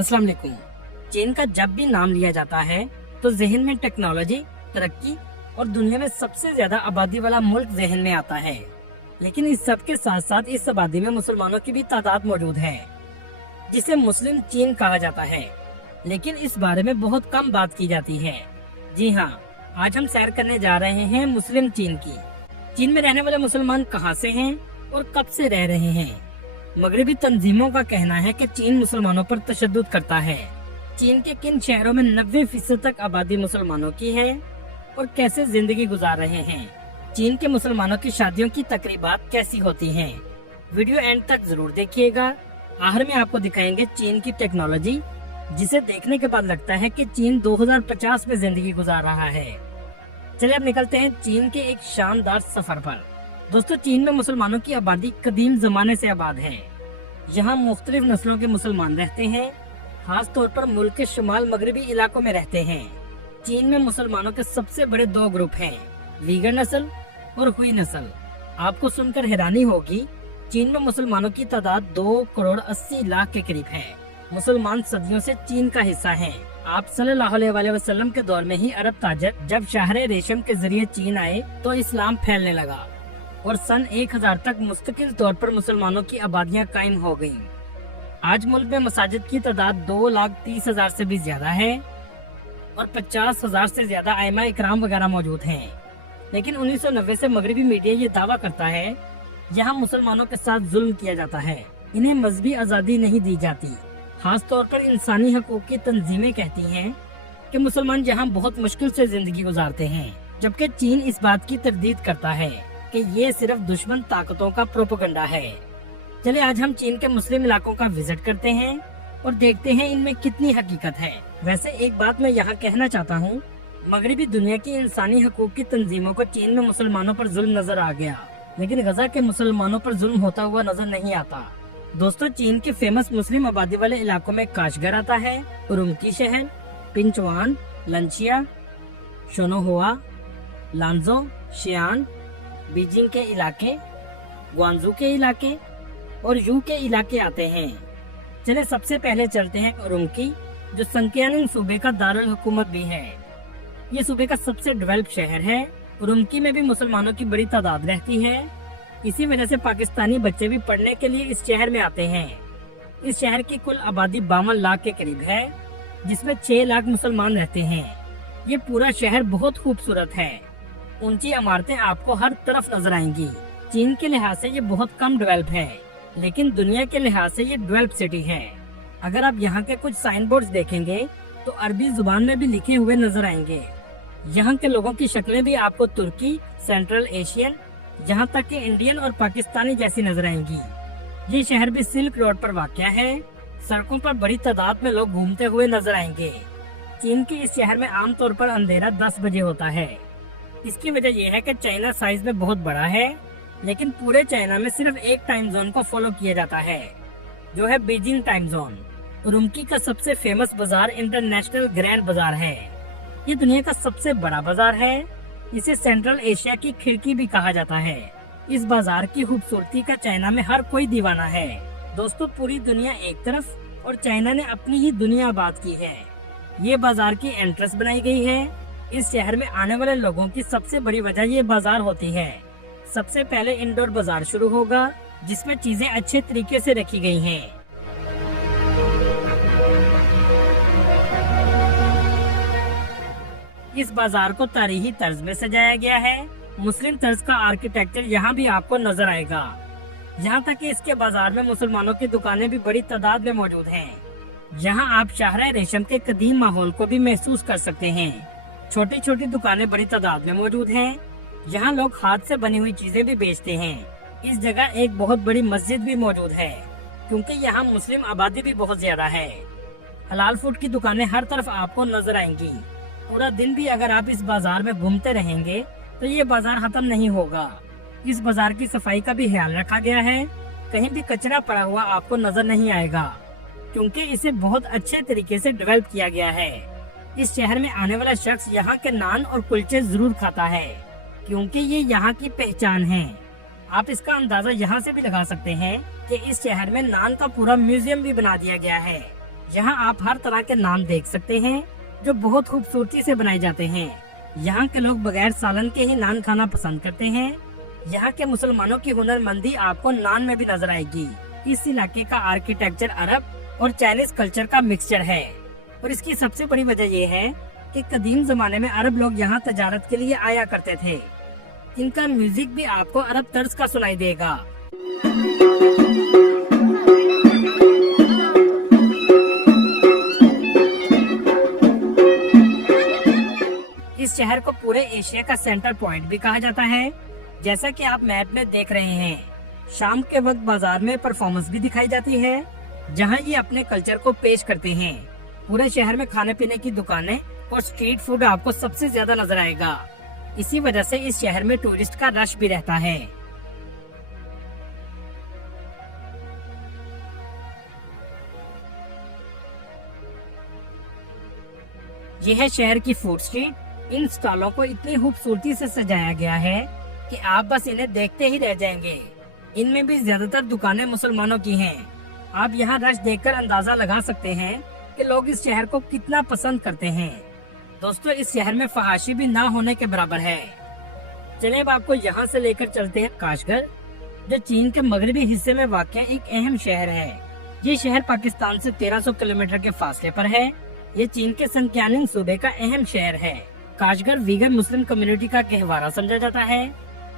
अस्सलाम वालेकुम। चीन का जब भी नाम लिया जाता है तो जहन में टेक्नोलॉजी, तरक्की और दुनिया में सबसे ज्यादा आबादी वाला मुल्क जहन में आता है। लेकिन इस सब के साथ साथ इस आबादी में मुसलमानों की भी तादाद मौजूद है, जिसे मुस्लिम चीन कहा जाता है। लेकिन इस बारे में बहुत कम बात की जाती है। जी हाँ, आज हम सैर करने जा रहे हैं मुस्लिम चीन की। चीन में रहने वाले मुसलमान कहाँ से हैं और कब से रह रहे हैं। मगरबी तंजीमों का कहना है कि चीन मुसलमानों पर तशद्दुद करता है। चीन के किन शहरों में 90% तक आबादी मुसलमानों की है और कैसे जिंदगी गुजार रहे हैं। चीन के मुसलमानों की शादियों की तकरीबात कैसी होती हैं। वीडियो एंड तक जरूर देखिएगा। आखिर में आपको दिखाएंगे चीन की टेक्नोलॉजी, जिसे देखने के बाद लगता है कि चीन 2050 में जिंदगी गुजार रहा है। चलिए अब निकलते हैं चीन के एक शानदार सफर पर। दोस्तों, चीन में मुसलमानों की आबादी कदीम जमाने से आबाद है। यहाँ मुख्तलिफ नस्लों के मुसलमान रहते हैं, खास तौर पर मुल्क के शुमाल मगरबी इलाकों में रहते हैं। चीन में मुसलमानों के सबसे बड़े दो ग्रुप हैं, वीगर नस्ल और हुई नस्ल। आपको सुनकर हैरानी होगी, चीन में मुसलमानों की तादाद 2 करोड़ 80 लाख के करीब है। मुसलमान सदियों से चीन का हिस्सा हैं। आप सल्लल्लाहु अलैहि वसल्लम के दौर में ही अरब ताजर जब शहर रेशम के जरिए चीन आए तो इस्लाम फैलने लगा और सन 1000 तक मुस्तकिल तौर पर मुसलमानों की आबादियां कायम हो गयीं। आज मुल्क में मसाजिद की तादाद 2,30,000 से भी ज्यादा है और 50,000 से ज्यादा आइमा इकराम वगैरह मौजूद हैं। लेकिन 1990 से मगरबी मीडिया ये दावा करता है यहाँ मुसलमानों के साथ जुल्म किया जाता है, इन्हें मजहबी आज़ादी नहीं दी जाती। खास तौर पर इंसानी हकूक की तंजीमें कहती हैं कि मुसलमान यहाँ बहुत मुश्किल से जिंदगी गुजारते हैं, जबकि चीन इस बात की तरदीद करता है कि ये सिर्फ दुश्मन ताकतों का प्रोपेगेंडा है। चलिए आज हम चीन के मुस्लिम इलाकों का विजिट करते हैं और देखते हैं इनमें कितनी हकीकत है। वैसे एक बात मैं यहाँ कहना चाहता हूँ, मगरबी दुनिया की इंसानी हकूक की तंजीमों को चीन में मुसलमानों पर जुल्म नजर आ गया, लेकिन गजा के मुसलमानों पर जुल्म होता हुआ नजर नहीं आता। दोस्तों, चीन के फेमस मुस्लिम आबादी वाले इलाकों में काशगर आता है, उरुमकी शहर, पिंचवान, लंचिया, शोनोहुआ, लांजो, शियान, बीजिंग के इलाके, ग्वांजू के इलाके और यू के इलाके आते हैं। चले सबसे पहले चलते हैं उरुमकी, जो संक्यानिंग सूबे का दारुल हुकूमत भी है। ये सूबे का सबसे डेवलप शहर है। उरुमकी में भी मुसलमानों की बड़ी तादाद रहती है। इसी वजह से पाकिस्तानी बच्चे भी पढ़ने के लिए इस शहर में आते हैं। इस शहर की कुल आबादी 52 लाख के करीब है, जिसमें 6 लाख मुसलमान रहते हैं। ये पूरा शहर बहुत खूबसूरत है। ऊंची इमारतें आपको हर तरफ नजर आएंगी। चीन के लिहाज से ये बहुत कम डेवलप है, लेकिन दुनिया के लिहाज से ये डेवलप सिटी है। अगर आप यहाँ के कुछ साइन बोर्ड देखेंगे तो अरबी जुबान में भी लिखे हुए नजर आएंगे। यहाँ के लोगों की शक्लें भी आपको तुर्की, सेंट्रल एशियन, यहाँ तक कि इंडियन और पाकिस्तानी जैसी नजर आएंगी। ये शहर भी सिल्क रोड पर वाक़या है। सड़कों पर बड़ी तादाद में लोग घूमते हुए नजर आएंगे। चीन के इस शहर में आमतौर पर अंधेरा 10 बजे होता है। इसकी वजह यह है कि चाइना साइज में बहुत बड़ा है, लेकिन पूरे चाइना में सिर्फ एक टाइम जोन को फॉलो किया जाता है, जो है बीजिंग टाइम जोन। उरुमकी का सबसे फेमस बाजार इंटरनेशनल ग्रैंड बाजार है। ये दुनिया का सबसे बड़ा बाजार है। इसे सेंट्रल एशिया की खिड़की भी कहा जाता है। इस बाजार की खूबसूरती का चाइना में हर कोई दीवाना है। दोस्तों, पूरी दुनिया एक तरफ और चाइना ने अपनी ही दुनिया आबाद की है। ये बाजार की एंट्रेंस बनाई गई है। इस शहर में आने वाले लोगों की सबसे बड़ी वजह ये बाजार होती है। सबसे पहले इंडोर बाजार शुरू होगा, जिसमें चीजें अच्छे तरीके से रखी गई हैं। इस बाजार को तारीखी तर्ज में सजाया गया है। मुस्लिम तर्ज का आर्किटेक्चर यहाँ भी आपको नजर आएगा। यहाँ तक कि इसके बाजार में मुसलमानों की दुकानें भी बड़ी तादाद में मौजूद हैं। यहाँ आप शहर रेशम के कदीम माहौल को भी महसूस कर सकते हैं। छोटी छोटी दुकानें बड़ी तादाद में मौजूद हैं। यहाँ लोग हाथ से बनी हुई चीजें भी बेचते हैं। इस जगह एक बहुत बड़ी मस्जिद भी मौजूद है, क्योंकि यहाँ मुस्लिम आबादी भी बहुत ज्यादा है। हलाल फूड की दुकानें हर तरफ आपको नजर आएंगी। पूरा दिन भी अगर आप इस बाजार में घूमते रहेंगे तो ये बाजार खत्म नहीं होगा। इस बाजार की सफाई का भी ख्याल रखा गया है। कहीं भी कचरा पड़ा हुआ आपको नजर नहीं आएगा, क्योंकि इसे बहुत अच्छे तरीके से डेवलप किया गया है। इस शहर में आने वाला शख्स यहाँ के नान और कुलचे जरूर खाता है, क्योंकि ये यहाँ की पहचान है। आप इसका अंदाजा यहाँ से भी लगा सकते हैं कि इस शहर में नान का पूरा म्यूजियम भी बना दिया गया है। यहाँ आप हर तरह के नान देख सकते हैं जो बहुत खूबसूरती से बनाए जाते हैं। यहाँ के लोग बगैर सालन के ही नान खाना पसंद करते हैं। यहाँ के मुसलमानों की हुनरमंदी आपको नान में भी नजर आएगी। इस इलाके का आर्किटेक्चर अरब और चाइनीज कल्चर का मिक्सचर है और इसकी सबसे बड़ी वजह यह है कि कदीम जमाने में अरब लोग यहाँ तजारत के लिए आया करते थे। इनका म्यूजिक भी आपको अरब तर्ज का सुनाई देगा। इस शहर को पूरे एशिया का सेंटर पॉइंट भी कहा जाता है। जैसा कि आप मैप में देख रहे हैं, शाम के वक्त बाजार में परफॉर्मेंस भी दिखाई जाती है जहां ये अपने कल्चर को पेश करते हैं। पूरे शहर में खाने पीने की दुकानें और स्ट्रीट फूड आपको सबसे ज्यादा नजर आएगा। इसी वजह से इस शहर में टूरिस्ट का रश भी रहता है। यह है शहर की फूड स्ट्रीट। इन स्टॉलों को इतनी खूबसूरती से सजाया गया है कि आप बस इन्हें देखते ही रह जाएंगे। इनमें भी ज्यादातर दुकानें मुसलमानों की हैं। आप यहाँ रश देखकर अंदाजा लगा सकते हैं कि लोग इस शहर को कितना पसंद करते हैं। दोस्तों, इस शहर में फहाशी भी ना होने के बराबर है। चलिए अब आपको यहाँ से लेकर चलते हैं काशगर, जो चीन के मगरबी हिस्से में वाक़ एक अहम शहर है। ये शहर पाकिस्तान से 1300 किलोमीटर के फासले पर है। ये चीन के संक्यानिंग सूबे का अहम शहर है। काशगर वीगन मुस्लिम कम्युनिटी का कहवारा समझा जाता है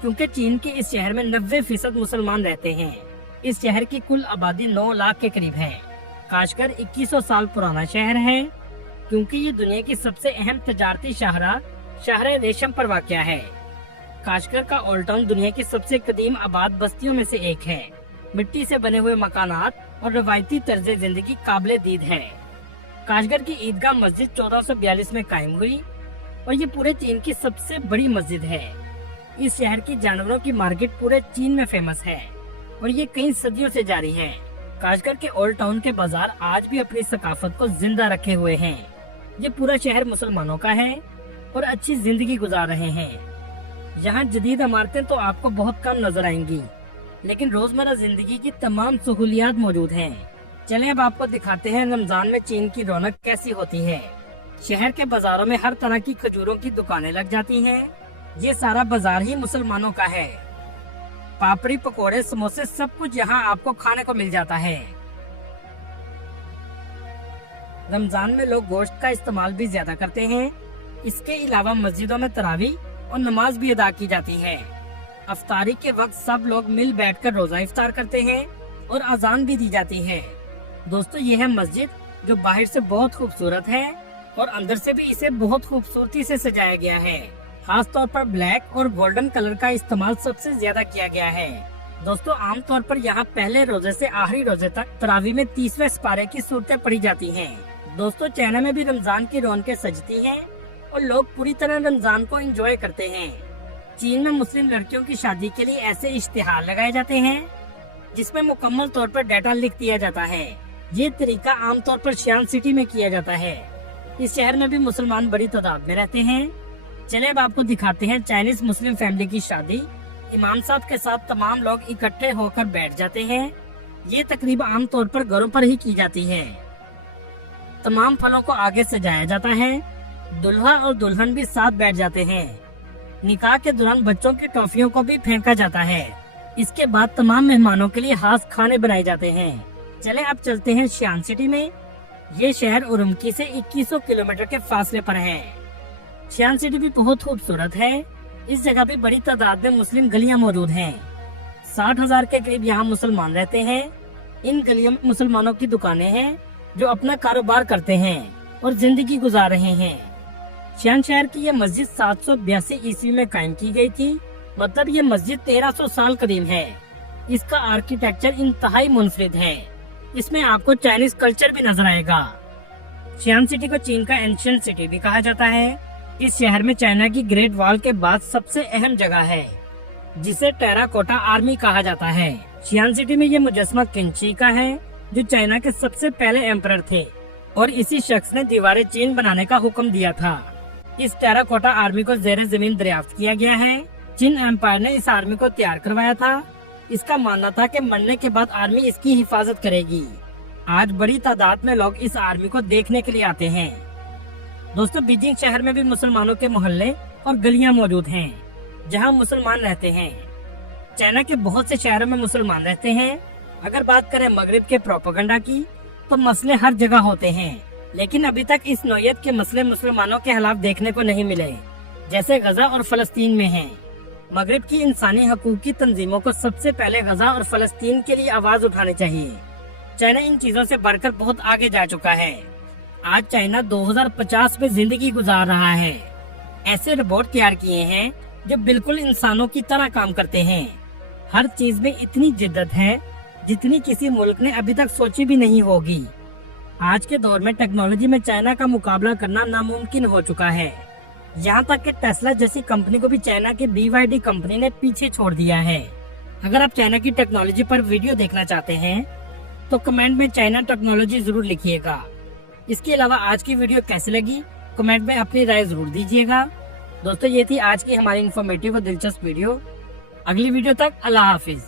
क्योंकि चीन के इस शहर में 90% मुसलमान रहते हैं। इस शहर की कुल आबादी 9 लाख के करीब है। काशगर 2100 साल पुराना शहर है क्योंकि ये दुनिया की सबसे अहम तजारती शहर रेशम पर वाक़ है। काशगर का ओल्ड टाउन दुनिया की सबसे कदीम आबाद बस्तियों में से एक है। मिट्टी से बने हुए मकानात और रवायती तर्ज जिंदगी काबिले दीद है। काशगर की ईदगाह मस्जिद 1442 में कायम हुई और ये पूरे चीन की सबसे बड़ी मस्जिद है। इस शहर की जानवरों की मार्केट पूरे चीन में फेमस है और ये कई सदियों से जारी है। काशगर के ओल्ड टाउन के बाजार आज भी अपनी सकाफत को जिंदा रखे हुए हैं। ये पूरा शहर मुसलमानों का है और अच्छी जिंदगी गुजार रहे हैं। यहाँ जदीद इमारतें तो आपको बहुत कम नजर आएंगी, लेकिन रोजमर्रा जिंदगी की तमाम सहूलियात मौजूद हैं। चलें अब आपको दिखाते हैं रमजान में चीन की रौनक कैसी होती है। शहर के बाजारों में हर तरह की खजूरों की दुकानें लग जाती हैं। ये सारा बाजार ही मुसलमानों का है। पापड़ी, पकोड़े, समोसे सब कुछ यहाँ आपको खाने को मिल जाता है। रमजान में लोग गोश्त का इस्तेमाल भी ज्यादा करते हैं। इसके अलावा मस्जिदों में तरावी और नमाज भी अदा की जाती है। अफ्तारी के वक्त सब लोग मिल बैठकर रोजा इफ्तार करते हैं और अजान भी दी जाती है। दोस्तों, ये है मस्जिद जो बाहर से बहुत खूबसूरत है और अंदर से भी इसे बहुत खूबसूरती से सजाया गया है। खास तौर पर ब्लैक और गोल्डन कलर का इस्तेमाल सबसे ज्यादा किया गया है। दोस्तों, आमतौर पर यहाँ पहले रोजे से आखिरी रोजे तक तरावी में 30वें सिपारे की सूरतें पढ़ी जाती हैं। दोस्तों, चाइना में भी रमजान की रौनकें सजती हैं और लोग पूरी तरह रमजान को एंजॉय करते हैं। चीन में मुस्लिम लड़कियों की शादी के लिए ऐसे इश्तिहार लगाए जाते हैं जिसमें मुकम्मल तौर पर डाटा लिख दिया जाता है। ये तरीका आमतौर पर शियान सिटी में किया जाता है। इस शहर में भी मुसलमान बड़ी तादाद में रहते हैं। चले अब आपको दिखाते हैं चाइनीज मुस्लिम फैमिली की शादी। इमाम साहब के साथ तमाम लोग इकट्ठे होकर बैठ जाते हैं। ये तकरीब आमतौर पर घरों पर ही की जाती है। तमाम फलों को आगे सजाया जाता है। दुल्हा और दुल्हन भी साथ बैठ जाते हैं। निकाह के दौरान बच्चों की टॉफियों को भी फेंका जाता है। इसके बाद तमाम मेहमानों के लिए खास खाने बनाए जाते हैं। चले अब चलते हैं शियान सिटी में। ये शहर उरुमकी से 2100 किलोमीटर के फासले पर है। शियान सिटी भी बहुत खूबसूरत है। इस जगह भी बड़ी तादाद में मुस्लिम गलियां मौजूद हैं। 60,000 के करीब यहाँ मुसलमान रहते हैं। इन गलियों में मुसलमानों की दुकानें हैं जो अपना कारोबार करते हैं और जिंदगी गुजार रहे हैं। शियान शहर की यह मस्जिद 782 ईस्वी में कायम की गई थी। मतलब ये मस्जिद 1300 साल कदीम है। इसका आर्किटेक्चर इंतहाई मुनफरिद है। इसमें आपको चाइनीज कल्चर भी नजर आएगा। शियान सिटी को चीन का एंशिएंट सिटी भी कहा जाता है। इस शहर में चाइना की ग्रेट वॉल के बाद सबसे अहम जगह है जिसे टेराकोटा आर्मी कहा जाता है। शियान सिटी में ये मुजस्मा किंग का है जो चाइना के सबसे पहले एम्परर थे और इसी शख्स ने दीवारें चीन बनाने का हुक्म दिया था। इस टेराकोटा आर्मी को ज़ेरे जमीन दरियाफ्त किया गया है। चीन एम्पायर ने इस आर्मी को तैयार करवाया था। इसका मानना था कि मरने के बाद आर्मी इसकी हिफाजत करेगी। आज बड़ी तादाद में लोग इस आर्मी को देखने के लिए आते हैं। दोस्तों, बीजिंग शहर में भी मुसलमानों के मोहल्ले और गलियां मौजूद हैं जहां मुसलमान रहते हैं। चाइना के बहुत से शहरों में मुसलमान रहते हैं। अगर बात करें मगरिब के प्रोपेगेंडा की, तो मसले हर जगह होते हैं, लेकिन अभी तक इस नौयत के मसले मुसलमानों के खिलाफ देखने को नहीं मिले, जैसे गजा और फलस्तीन में हैं। मगरिब की इंसानी हकूक की तंजीमों को सबसे पहले गजा और फलस्तीन के लिए आवाज उठानी चाहिए। चाइना इन चीजों से बढ़कर बहुत आगे जा चुका है। आज चाइना 2050 में जिंदगी गुजार रहा है। ऐसे रोबोट तैयार किए हैं जो बिल्कुल इंसानों की तरह काम करते हैं। हर चीज में इतनी जिद्दत है जितनी किसी मुल्क ने अभी तक सोची भी नहीं होगी। आज के दौर में टेक्नोलॉजी में चाइना का मुकाबला करना नामुमकिन हो चुका है। यहाँ तक कि टेस्ला जैसी कंपनी को भी चाइना की BYD कंपनी ने पीछे छोड़ दिया है। अगर आप चाइना की टेक्नोलॉजी पर वीडियो देखना चाहते हैं तो कमेंट में चाइना टेक्नोलॉजी जरूर लिखिएगा। इसके अलावा आज की वीडियो कैसी लगी कमेंट में अपनी राय जरूर दीजिएगा। दोस्तों, ये थी आज की हमारी इन्फॉर्मेटिव और दिलचस्प वीडियो। अगली वीडियो तक अल्लाह हाफिज।